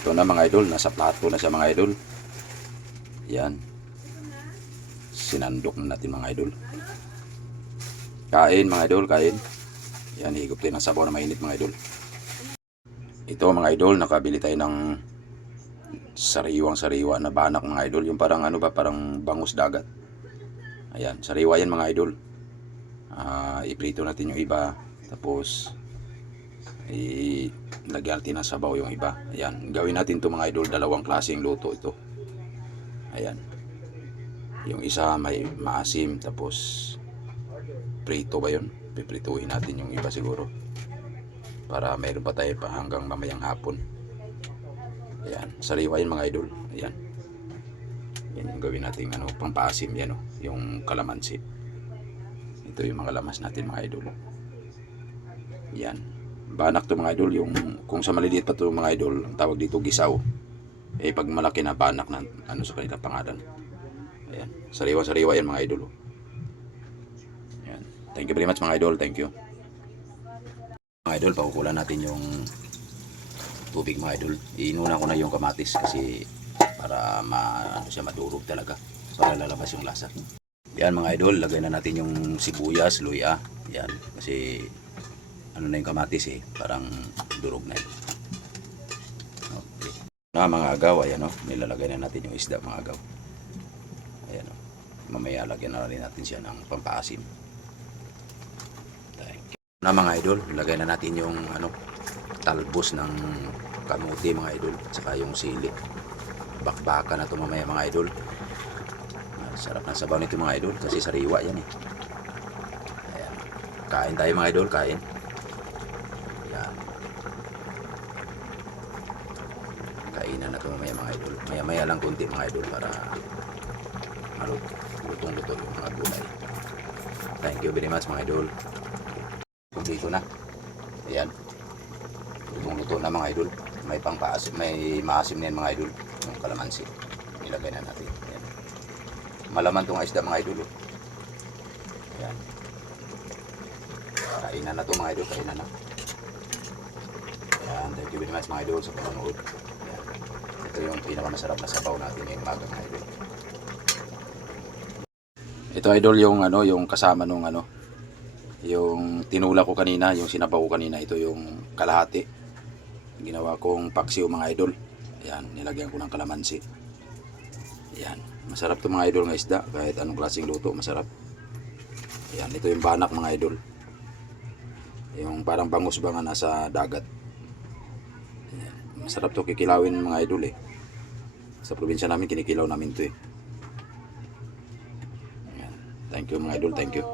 Ito na mga idol, nasa plato na siya mga idol. Yan. Sinandok na natin mga idol. Kain mga idol, kain. Yan, higop tayo ng sabaw na mainit mga idol. Ito mga idol, nakabili tayo ng sariwang-sariwa na banak mga idol. Yung parang ano ba, parang bangus dagat. Ayan, sariwa yan mga idol. Iprito natin yung iba. Tapos ilagyan natin ng sabaw yung iba. Ayan, gawin natin to mga idol, dalawang klaseng luto ito. Ayan, yung isa may maasim, tapos prito ba yun? Piprituhin natin yung iba siguro para mayroon pa tayo pa hanggang mamayang hapon. Ayan, sariwa yun mga idol. Ayan, yan yung gawin natin ano, pampaasim yan, oh, yung kalamansi. Ito yung mga lamas natin mga idol. Yan, banak to mga idol. Yung kung sa maliliit pa to mga idol, ang tawag dito gisaw. Pag malaki na, banak na ano sa kanila pangalan. Ayan, sariwa-sariwa yan mga idol. Ayan, thank you very much mga idol, thank you. Mga idol, pakukulan natin yung tubig mga idol. Inuna ko na yung kamatis kasi para ano siya, madurog talaga, para lalabas yung lasa. Yan mga idol, lagay na natin yung sibuyas, luya. Yan, kasi ano na yung kamatis parang durog na yun. Okay. Na mga agaw, ayan o, nilalagay na natin yung isda mga agaw. Ayan o, mamaya lagyan na rin natin siya ng pampaasim. Na mga idol, lagay na natin yung ano, talbos ng kamuti mga idol, saka yung sili. Bakbaka na ito mamaya mga idol. Sarap ng sabaw nito mga idol kasi sariwa yan Ayan. Kain tayo mga idol, kain. Ayan. Kainan na ito mamaya mga idol. Maya lang kunti mga idol para malutong-luto yung mga gulay. Thank you very much mga idol. Kumpleto na. Ayan. Lutong-luto na mga idol. May pangpaasim, may maasim na yan mga idol. Yung kalamansi. Ilagay na natin. Ayan. Malaman itong isda mga idol. Ayan. Kainan na ito mga idol. Kainan na. Ayan. Thank you very much mga idol sa panonood. Ayan. Ito yung pinakamasarap na sabaw natin ngayong umaga mga idol. Ito idol yung ano, yung kasama nung ano, yung tinula ko kanina, yung sinabaw ko kanina. Ito yung kalahati. Ginawa kong paksiw mga idol. Ayan, nilagyan ko ng kalamansi. Ayan, masarap to mga idol ng isda. Kahit anong klaseng luto, masarap. Ayan, ito yung banak mga idol. Yung parang bangus ba nga nasa dagat. Ayan, masarap to kikilawin mga idol Sa probinsya namin, kinikilaw namin to Ayan, thank you mga idol, thank you.